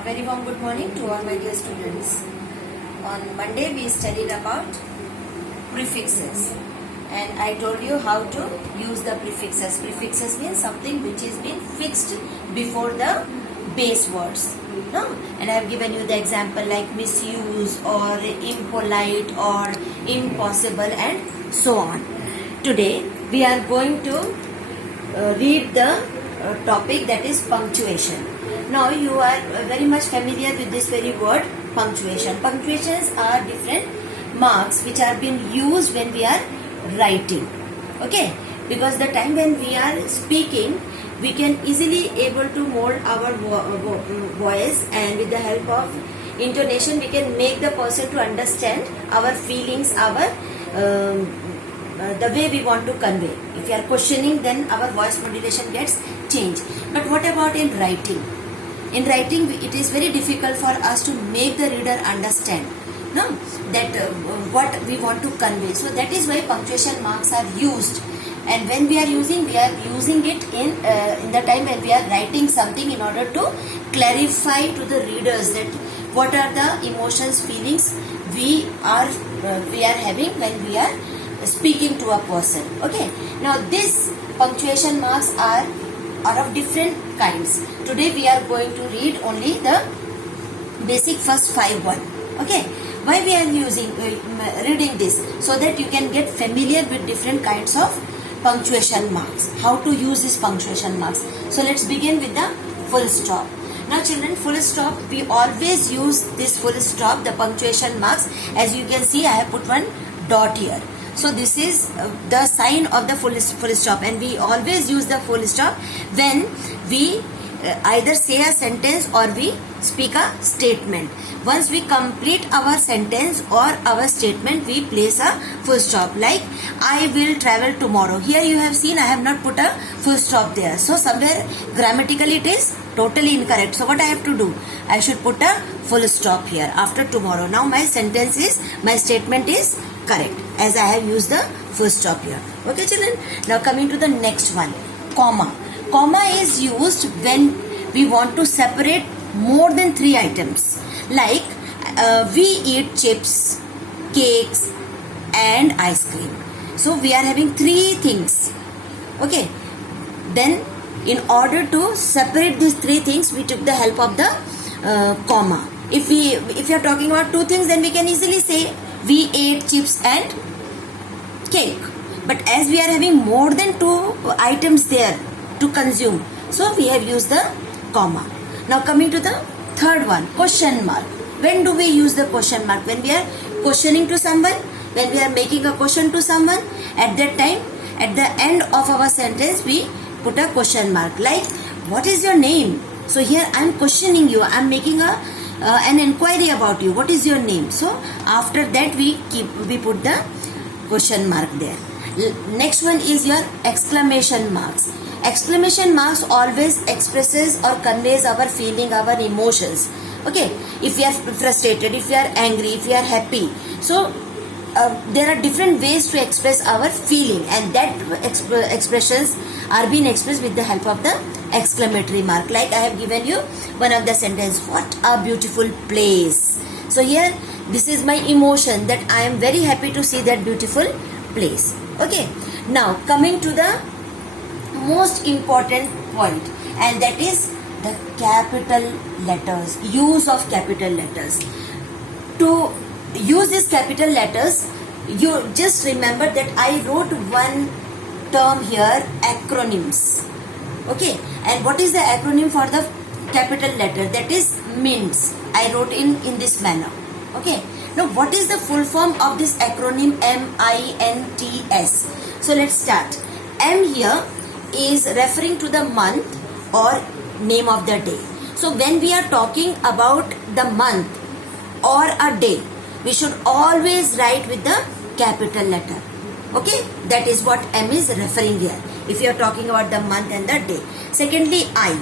A very warm good morning to all my dear students. On Monday we studied about prefixes and I told you how to use the prefixes. Prefixes means something which is been fixed before the base words. No? And I have given you the example like misuse or impolite or impossible and so on. Today we are going to read the topic that is punctuation. Now you are very much familiar with this very word punctuation. Punctuations are different marks which are being used when we are writing. Okay, because the time when we are speaking we can easily able to mold our voice, and with the help of intonation we can make the person to understand our feelings, our the way we want to convey. If we are questioning, then our voice modulation gets changed. But what about in writing? In writing, it is very difficult for us to make the reader understand, no, that what we want to convey. So that is why punctuation marks are used. And when we are using it in the time when we are writing something in order to clarify to the readers that what are the emotions, feelings we are having when we are speaking to a person. Okay. Now this punctuation marks are of different kinds. Today we are going to read only the basic first 5 Okay. Why we are reading this? So that you can get familiar with different kinds of punctuation marks. How to use these punctuation marks. So let's begin with the full stop. Now children, full stop, we always use this full stop, the punctuation marks. As you can see, I have put one dot here. So this is the sign of the full stop, and we always use the full stop when we either say a sentence or we speak a statement. Once we complete our sentence or our statement, we place a full stop. Like, I will travel tomorrow. Here you have seen I have not put a full stop there. So somewhere grammatically it is totally incorrect. So what I have to do? I should put a full stop here after tomorrow. Now my statement is correct as I have used the full stop here. Okay children. Now coming to the next one, comma. Comma is used when we want to separate more than 3 items. Like we eat chips, cakes and ice cream. So we are having 3 things. Okay. Then in order to separate these 3 things, we took the help of the comma. If we are talking about 2 things, then we can easily say we ate chips and cake. But as we are having more than 2 items there to consume, so we have used the comma. Now coming to the third one, question mark. When do we use the question mark? When we are questioning to someone, when we are making a question to someone, at that time, at the end of our sentence, we put a question mark. Like, what is your name? So here I am questioning you. I am making an inquiry about you. What is your name? So after that we put the question mark there. Next one is your exclamation marks. Exclamation marks always expresses or conveys our feeling, our emotions. Okay, if we are frustrated, if we are angry, if we are happy. So there are different ways to express our feeling, and that expressions are being expressed with the help of the exclamatory mark. Like I have given you one of the sentence, what a beautiful place. So here this is my emotion that I am very happy to see that beautiful place. Okay, now coming to the most important point, and that is the capital letters, use of capital letters. To use these capital letters, you just remember that I wrote one term here, acronyms. Okay, and what is the acronym for the capital letter? That is MINTS. I wrote in this manner. Okay, now what is the full form of this acronym MINTS? So let's start. M here is referring to the month or name of the day. So when we are talking about the month or a day, we should always write with the capital letter. Okay, that is what M is referring here, if you are talking about the month and the day. Secondly, I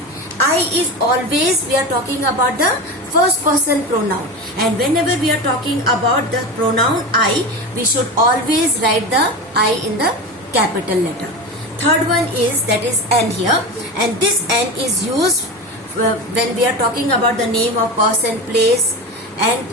is always, we are talking about the first person pronoun, and whenever we are talking about the pronoun I, we should always write the I in the capital letter. Third one is, that is N here, and this N is used when we are talking about the name of person, place, and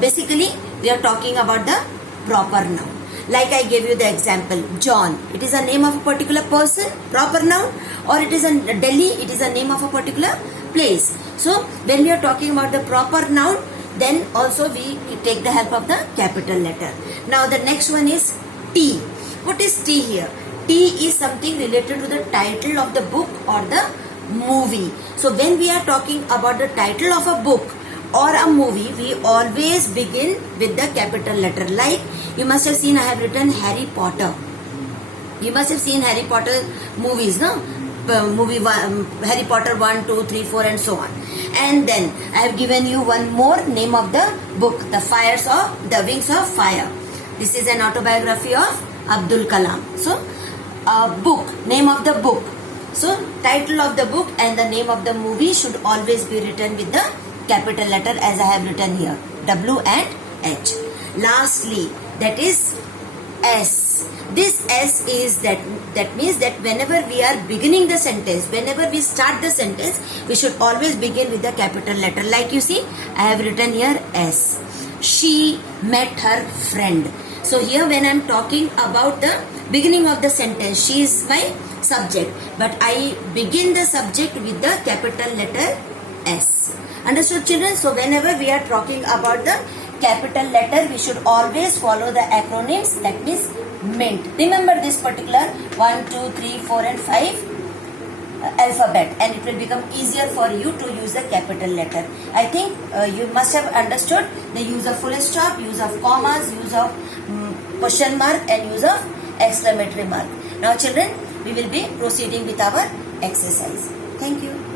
basically we are talking about the proper noun. Like I gave you the example, John. It is a name of a particular person, proper noun, or it is a Delhi. It is a name of a particular place. So when we are talking about the proper noun, then also we take the help of the capital letter. Now the next one is T. What is T here? T is something related to the title of the book or the movie. So when we are talking about the title of a book or a movie, we always begin with the capital letter. Like you must have seen, I have written Harry Potter. You must have seen Harry Potter movies, no? Harry Potter 1, 2, 3, 4 and so on. And then I have given you one more name of the book, The Wings of Fire. This is an autobiography of Abdul Kalam. So book, name of the book. So title of the book and the name of the movie should always be written with the capital letter as I have written here, W and H. Lastly, that is S. This S is that means that whenever we are beginning the sentence, whenever we start the sentence, we should always begin with the capital letter. Like you see, I have written here S. She met her friend. So here when I am talking about the beginning of the sentence, she is my subject, but I begin the subject with the capital letter S. Understood, children? So whenever we are talking about the capital letter, we should always follow the acronyms, that means MINT. Remember this particular 1, 2, 3, 4 and 5 alphabet, and it will become easier for you to use the capital letter. I think you must have understood the use of full stop, use of commas, use of question mark and use of exclamatory mark. Now children, we will be proceeding with our exercise. Thank you.